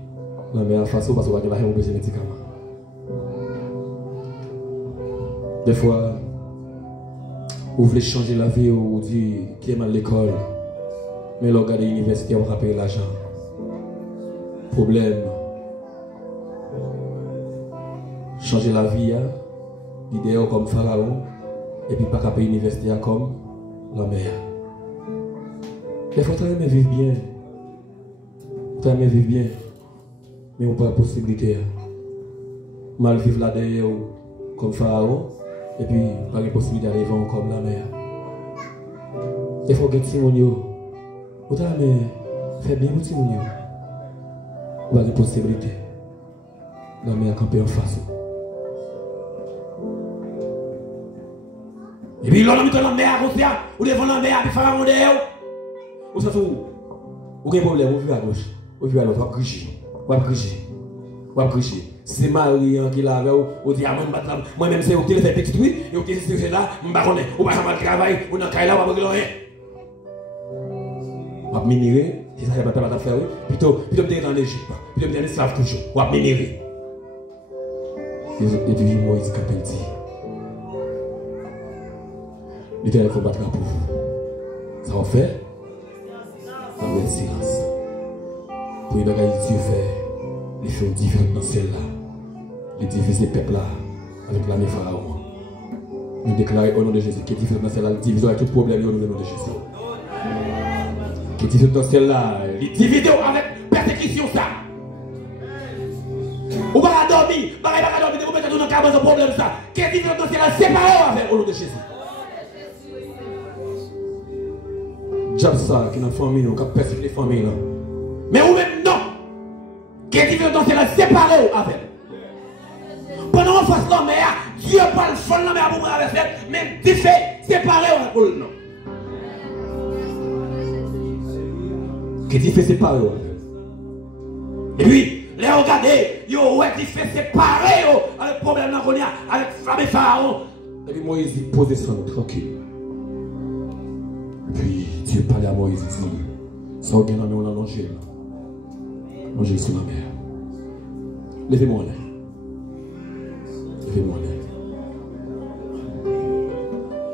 la mer en face, parce que vous avez l'argent pour payer médicaments. Des fois, vous voulez changer la vie, ou dire qui est mal à l'école, mais vous regardez l'université, vous rappelez l'argent. Problème. Changer la vie, l'idéal comme Pharaon, et puis pas payer l'université comme la mer. Des fois, tu aimes vivre bien. Tu aimes vivre bien. Mais on n'a pas la possibilité. Mal vivre là derrière comme Pharaon, et puis pas la possibilité d'arriver comme la mer. Des fois, tu as vous t'aimez faire bien pour Timounio. Vous avez la possibilité. La mer camper en face. Et puis, l'homme est dans la mer, ou devant la mer, puis pharaon derrière. Ou ça, ou aucun problème, ou vu à gauche, ou vu à l'autre, ou à gricher, ou à gricher, ou à gricher. Si c'est Marie qui l'a avec ou dit, moi-même, c'est au qui fait petit oui, et au qui c'est là, je ne sais pas, ou pas ça travail, ou dans le cas là, ou pas rien. On va m'émirer, c'est ça, il n'y a pas de faire, plutôt me dire en Égypte, plutôt me dire en esclave toujours, on va m'émirer. Et puis Moïse qui a dit, l'Éternel faut battre pour vous. Ça va faire? Ça va être silence. Pour les bagages Dieu fait, les choses différentes dans celle-là. Les diviser peuple là avec l'armée pharaon. Nous déclarons au nom de Jésus qui est différent dans celle-là, les divisions avec tout problème au nom de Jésus. Qui est différent dans celle-là, les divisions avec persécution ça. Ou pas dormir, pas dormir, vous mettez dans le cadre de problème ça. Qui est différent dans celle-là, séparez avec au nom de Jésus. Job ça, qui est dans la famille, on a persécuté les familles là. Mais ou même non. Qui est différent dans celle-là, séparez avec. Pendant qu'on fasse l'homme, Dieu parle fond l'homme à vous avec elle, mais Dieu fait séparer pour le nom. Que Dieu fait séparer. Et puis, les regardez, Dieu fait séparer avec le problème qu'on a avec Flamme et Pharaon. Et puis Moïse dit, posez son tranquille. Et puis Dieu parlait à Moïse, il dit, ça va bien, on a longé. Longé sur la mer. Levez-moi là. Levez-moi là.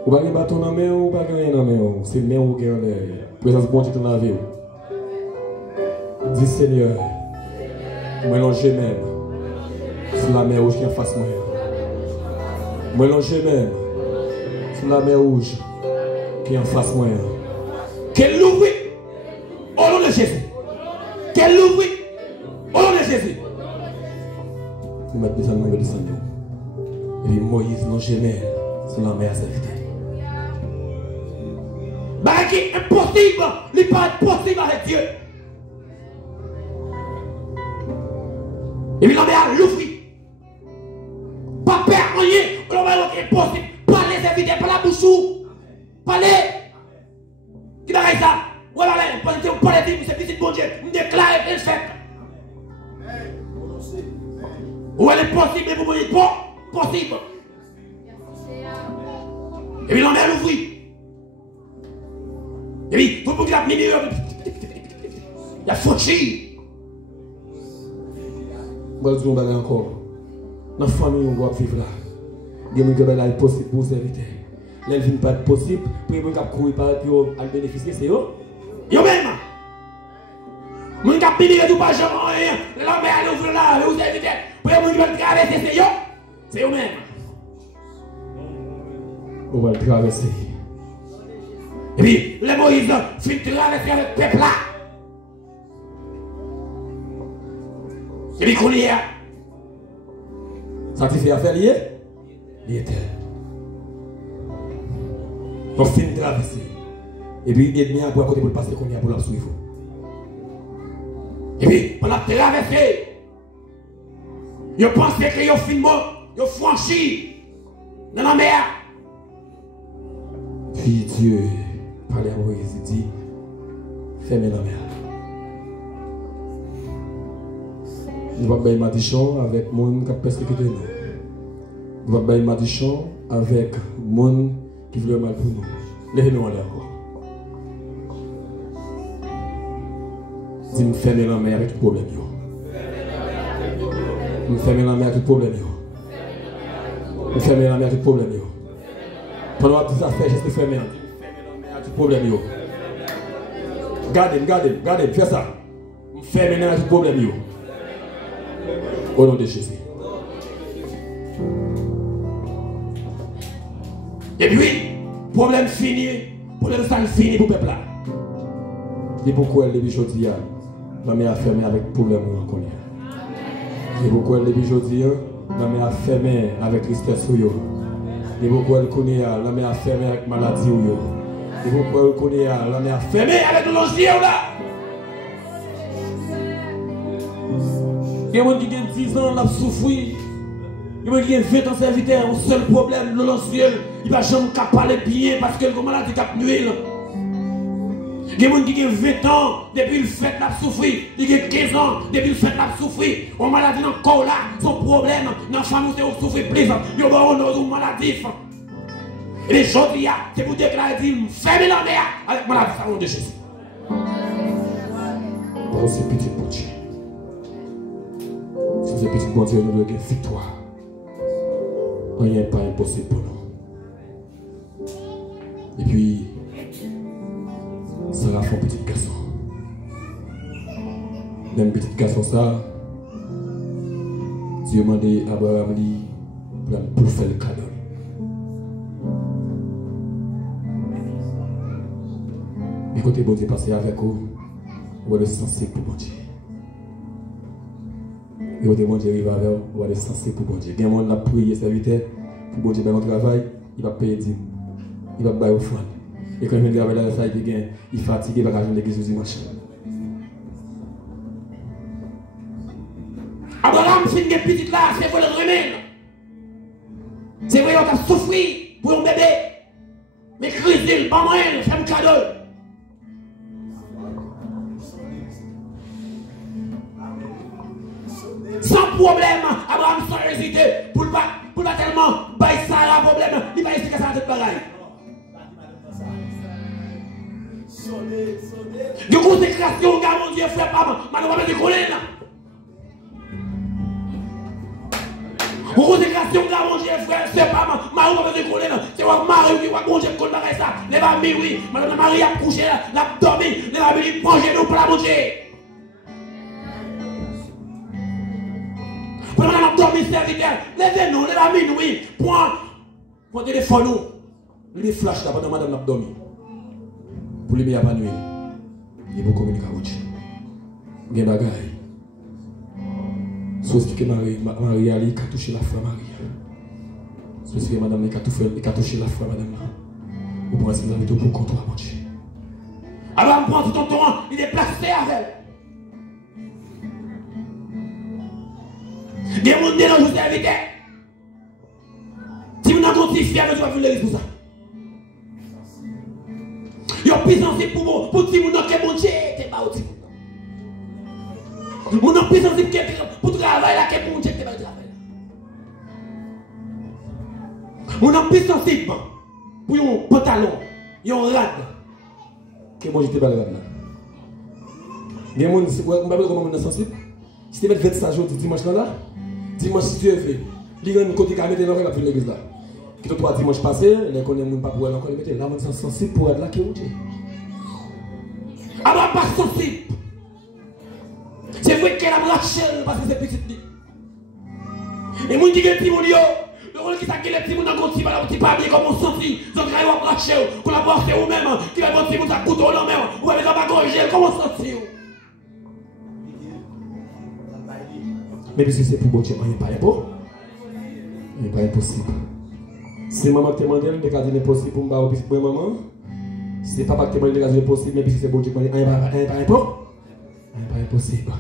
Ou pas de bâton dans la main ou pas de rien dans la main. C'est le main ou qui est en l'air. Présence bon Dieu dans la vie. Dis Seigneur, mélangez même sur la mer rouge qui est en face moi. Mélangez même sur la mer rouge qui est en face moi. Qu'elle l'ouvre au nom de Jésus. Qu'elle l'ouvre au nom de Jésus. Vous mettez ça, nous descendons. Et puis Moïse non jamais sur la mer serviteur. Bah qui est impossible, il n'est pas possible avec Dieu. Et puis la mer l'ouvre. Pas perdre rien, on va dire impossible. Parlez serviteurs, pas la bouche. Parlez. Qui va faire ça? Ouais, parlez, parlez, c'est petit bon Dieu. Vous déclarez et faites. Ou elle est possible, mais vous me dites pas possible. Et puis l'homme elle ouvre. Et puis, vous pouvez la minute. Il y a fauché. Je vais vous dire encore. Dans la famille, on doit vivre là. Il y a des gens qui sont possibles pour vous servir. Les gens ne sont pas possibles pour les gens qui courent pour bénéficier, c'est eux. Yo même. Les gens qui bénéficient du pas jamais. L'homme elle ouvre là, vous servir. Pour les gens qui veulent traverser, c'est eux. C'est eux même. On va le traverser. Et puis, les Moïse finit traverser avec le peuple là. Et puis, qu'on y est. Ça te fait affaire liée? Il était. On finit traverser. Et puis, il est pour côté pour passer qu'on y a pour la suivre. Et puis, on a traversé. Ils pensaient que ils finissent, ils franchissent dans la mer. Puis Dieu parlait à Moïse, il dit, fermez la mer. Nous ne vais pas madichon avec les gens qui ont persécuté nous. Nous ne vais pas madichon avec les gens qui veulent mal pour nous. Levez-nous aller encore. Dis-moi, fermez la mer avec tout problème. Nous fermons la mer avec tout problème. Nous fermons la mer avec tout problème. Pendant que ça fait, je suis fermé. Tout problème. Gardez, fais ça. Fermez la mer avec tout problème. Au nom de Jésus. Et puis, problème fini. Problème ça fini pour le peuple là. Et pourquoi les bijoutiers, la mer a fermé avec problème qu'on a. Et pourquoi les bijoutiers, la mer a fermé avec tristesse. Et pourquoi elle connaît la mer fermée avec maladie ou yo. Et pourquoi elle connaît la mer fermée avec l'angier ou là. Il y a des gens qui ont 10 ans, qui ont souffert. Il y a des gens qui ont 20 ans serviteur, un seul problème, l'angier. il va jamais parler bien parce que le maladie cap nuit. Il y a des gens qui ont 20 ans, depuis le fait n'a souffri. Il y a 15 ans, depuis le fait n'a souffri. On maladie dans le corps là, son problème, dans la famille, c'est souffrir plus. Il y a une maladie. Et les gens qui c'est pour déclarer, dire, fermez la mer avec maladie, ça de Jésus. Parce que c'est petit pour Dieu. Si c'est petit pour Dieu, nous avons une victoire. Rien n'est pas impossible pour nous. Et puis, Sarah fait un petit garçon. Même petit garçon, ça, Dieu m'a demandé à Abraham pour faire le cadeau. Et côté bon Dieu passé avec vous, vous êtes censé pour bon Dieu. Et côté bon Dieu arrive avec vous, vous êtes censé pour bon Dieu. Il y a un monde qui a prié serviteur pour bon Dieu dans le travail, il va payer 10. Il va payer offrande. Et quand il vient travailler dans le travail, il est fatigué, il va aller à l'église dimanche. Abraham, c'est une petite là, c'est pour le remède. C'est vrai qu'on a souffert pour un bébé. Mais Christ, pas moyen, c'est un cadeau. Sans problème, Abraham sans hésiter, pour pas tellement bailler ça à problème, il va essayer que ça a tout pareil. De consécration, car mon Dieu, frère, papa, maintenant on va mettre des collègues là. Consécration, car mon Dieu, frère, c'est pas ma on va mettre des collègues là. C'est quoi Marie qui va manger le col de ça. Les familles, oui, madame Marie a couché là, l'a dormi, les familles manger nous pour la manger. Pour la dormi, serviteur, levez-nous, les amis, oui, point téléphone nous. Les flash là pendant madame l'a dormi. Pour les meilleurs à nuit, il faut communiquer avec Dieu. Il y a des bagailles. Soit que Marie a touché la foi Marie. Soit que madame a touché la foi madame. Vous pensez que vous avez tout pour contre à Dieu. Alors on prend tout ton temps, il est placé avec. Il y a des gens qui ont des serviteurs. Si vous n'avez pas de fier, vous avez l'église pour ça. Il y a plus sensible pour dire que vous n'avez pas de Dieu, c'est pas aussi. Vous n'avez plus sensible pour travailler là, que pour Dieu, c'est pas de travail. Vous n'avez plus sensible pour un pantalon, un rad, que moi j'étais pas le rad là. Il y a des gens qui sont sensibles. Si tu mets 25 jours dimanche là, dimanche si tu es fait, il y a un côté qui a mis dans l'église là. Qui te trois dimanches passés, les connaît pas pour elle encore, ils mettent là, on est sensible pour être là qui est où Dieu. Alors pas sensible. C'est vrai qu'elle a lâché parce que c'est petit. Et moi qui dit petit mon le rôle qui s'acquiert les petits moun dans le petit pas bien comme on sentit, donc il va lâcher, collaborer ou même, qui va petit moun ça couteau là même, ou avec la bagage, comment sentir. Mais puisque c'est pour bon Dieu, il n'est pas impossible. Si maman te demande, elle te dit impossible pour me faire pour maman. Si papa te demande, elle te dit impossible, mais puisque c'est bon Dieu, il n'est pas impossible.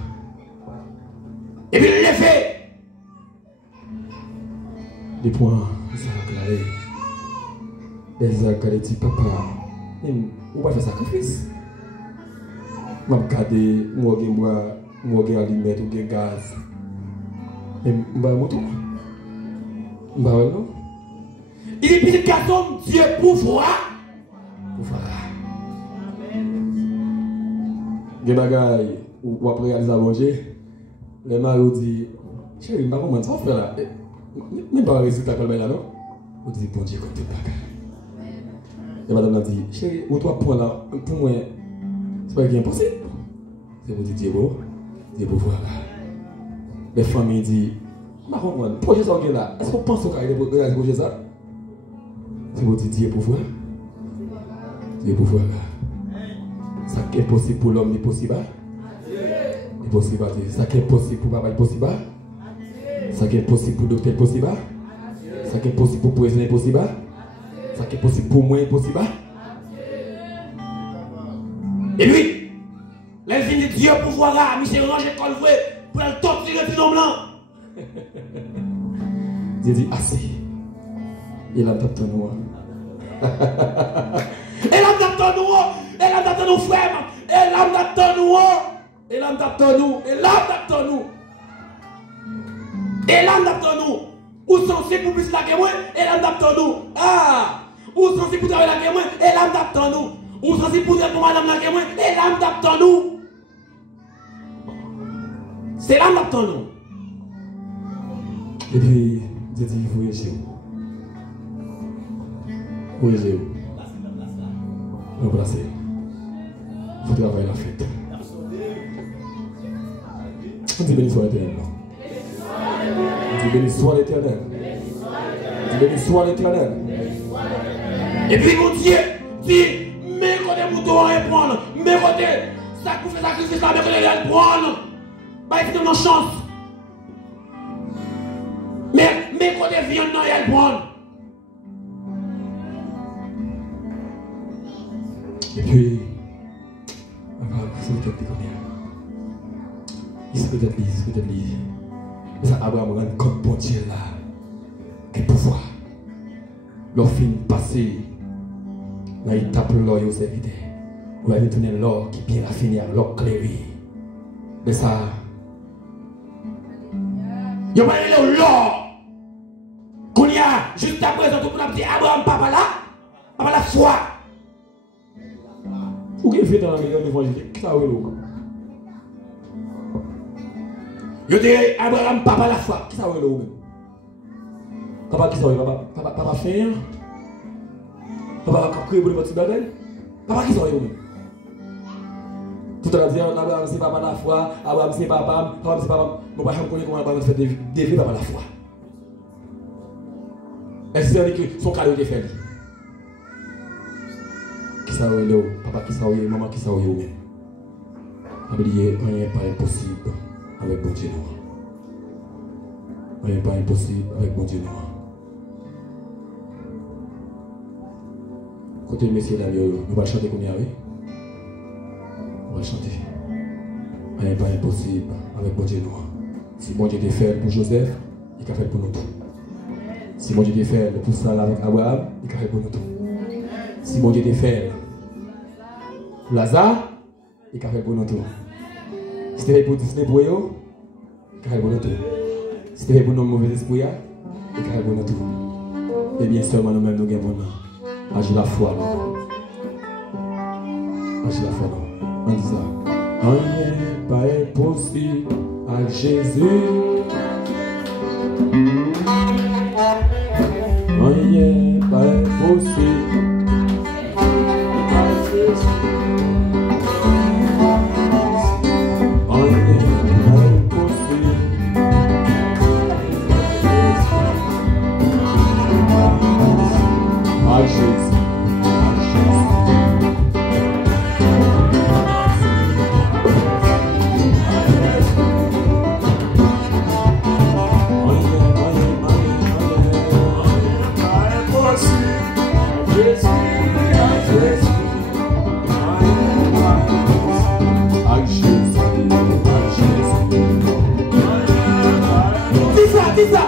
Et puis il le fait. Les points, Isaac a dit, papa, on va faire sacrifice. Je vais regarder, moi, je vais allumer ou gaz. Et je vais monter. Non. Il est petit garçon, Dieu pouvoir. Des bagailles, ou après réaliser à manger, les maris disent, chérie, je ne sais pas comment ça fait là. Même pas un résultat comme là, non? On dit, bon Dieu, comme tout bagaille. Et madame a dit, chérie, ou toi, pour là, pour moi, c'est pas impossible. C'est pour dire, Dieu pouvoir. Les familles disent, marron, projet ça là, est-ce qu'on pense qu'on a projet ça? C'est pour dire Dieu pouvoir. Dieu pouvoir. Ça qui est possible pour l'homme n'est possible. C'est possible. Ça qui est possible pour papa est possible. Ça qui est possible pour le docteur est possible. Ça qui est possible pour le président est possible. Ça qui est possible pour moi est possible. Et lui, les vignes de Dieu pouvoir là, Michel Ranger Colvray, pour le torturer le petit homme là. Dieu dit assez. Il a tapé noir. Et l'âme d'attend nous, et l'âme d'attend nous, frère, et l'âme d'attend nous, et l'âme d'attend nous, et l'âme d'attend nous. Et l'âme d'attend nous. Ou sensible pour plus la que moi, et l'âme d'attend nous. Ah! Ou sensible pour travailler la que moi, et l'âme d'attend nous. Ou sensible pour dire pour madame la que moi, et l'âme d'attend nous. C'est l'âme d'attend nous. Et puis, j'ai dit, voyagez où? Voyagez où? Remplacez. Il faut travailler la fête. On dit béni soit l'éternel. On dit béni soit l'éternel. On dit béni soit l'éternel. Et puis mon Dieu dit, mais côté mouton à prendre, mais côté ça pour faire sacrifice là, mais côté à prendre. Bah il fait chance. Mais côté viande non, il prendre. Et puis, c'est peut-être des connards. C'est peut-être lui, c'est peut-être lui. Mais ça, Abraham rend compte pour Dieu là. Quel pouvoir. L'or fin passé, dans l'étape de l'or, il s'est vidé. On va retourner l'or qui bien raffiné, l'or clairé. Mais ça, il va aller l'or. Qu'on y a, juste après, tout le monde a dit Abraham, papa la foi. Ou qui fait dans l'évangile, qui ça veut dire? Je dirais Abraham, papa la foi. Qui ça veut dire? Papa qui ça veut dire? Papa faire? Papa qui crée pour le petit bagage? Papa qui ça veut dire? Tout à l'heure, Abraham c'est papa la foi, Abraham c'est papa, Abraham c'est papa. Mon papa ne connaît comment Abraham fait dévier papa la foi. Est-ce que son cadeau était fait? Qui ça veut dire? Papa qui ça veut dire? Maman qui ça veut dire? Oubliez, rien n'est pas impossible avec bon Dieu noir. Rien n'est pas impossible avec bon Dieu noir. Côté messieurs d'ailleurs, nous allons chanter comme il y a. On va chanter. Rien n'est pas impossible avec bon Dieu noir. Si bon Dieu est fait pour Joseph, il a fait pour nous tous. Si mon Dieu est fait pour ça avec Abraham, il a fait pour nous tous. Si mon Dieu est fait pour Lazare, il a fait pour nous tous. Si c'était pour Disney pour eux, il a fait pour nous tous. Si c'était pour nos mauvais esprits, il a fait pour nous tous. Et bien seulement nous-mêmes nous avons agir la foi. Agir la foi. On dit ça. Rien n'est pas impossible avec Jésus. Rien n'est pas impossible avec Jésus. Rien n'est pas impossible avec Jésus. Dis ça.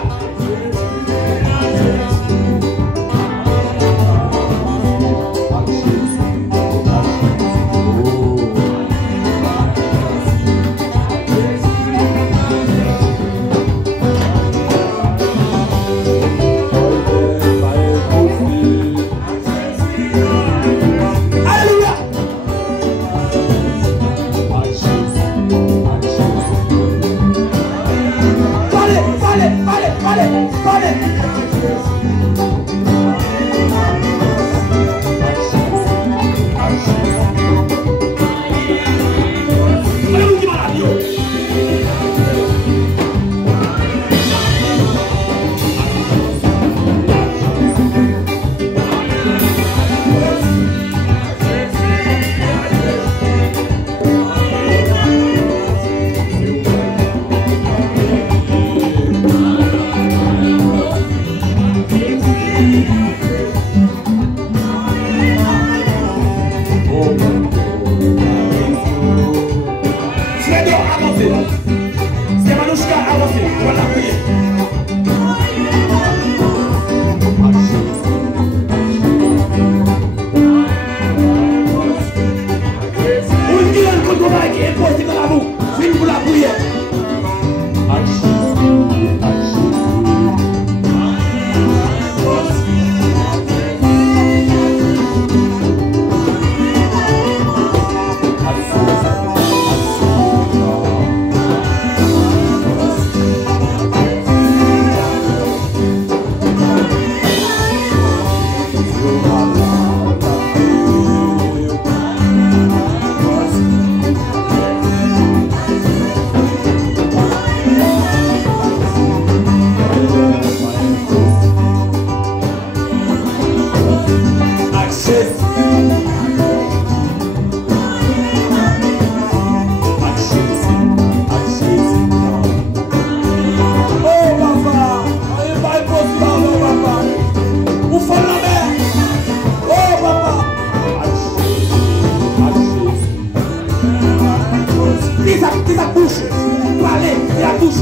la bouche.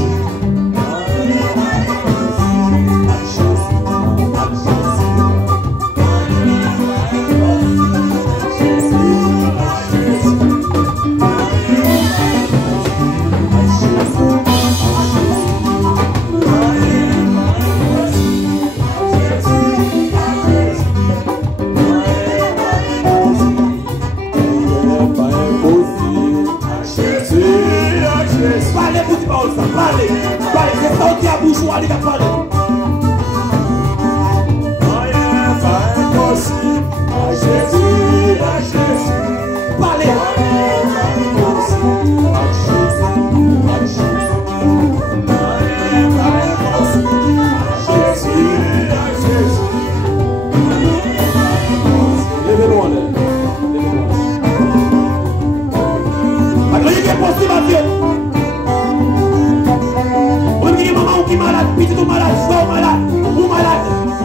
Parlez, c'est sorti à bouche ou à l'état parler. Parlez.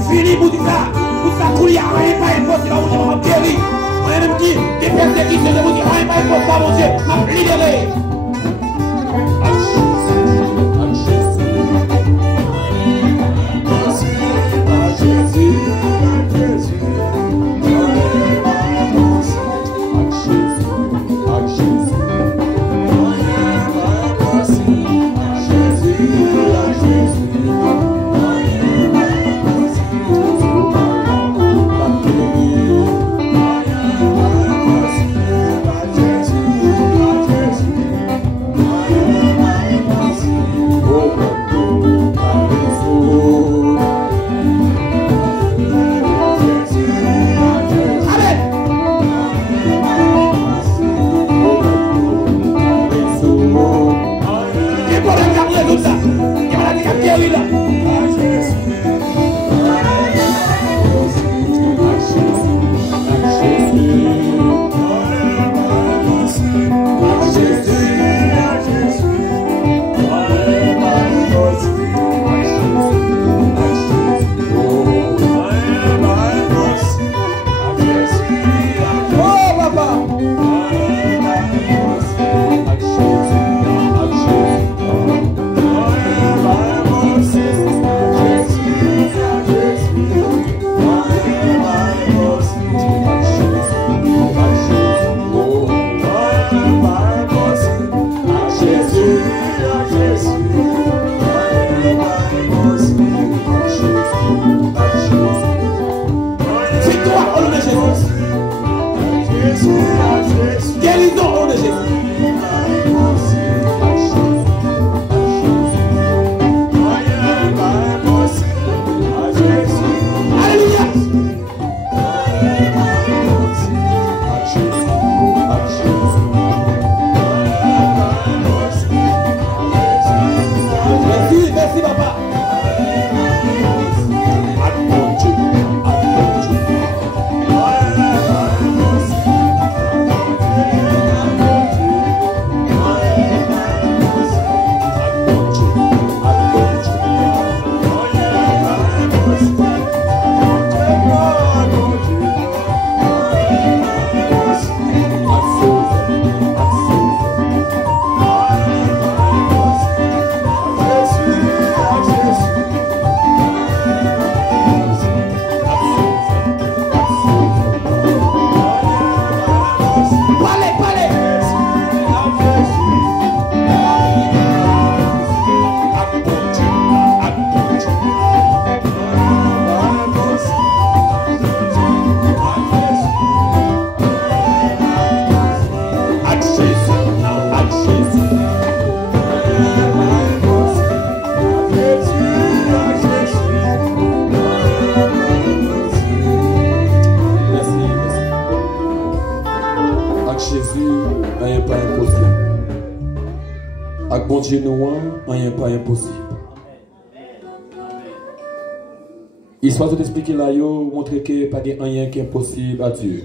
Fini pour dire ça, pour ça couler, rien pas impossible, on va guérir. On a même dit, des persécutions, je vous dis, rien pas impossible, mon Dieu, m'a libéré. Avec bon Dieu, nous, rien pas impossible. Histoire de t'expliquer là, montrer que pas de rien qui est impossible à Dieu.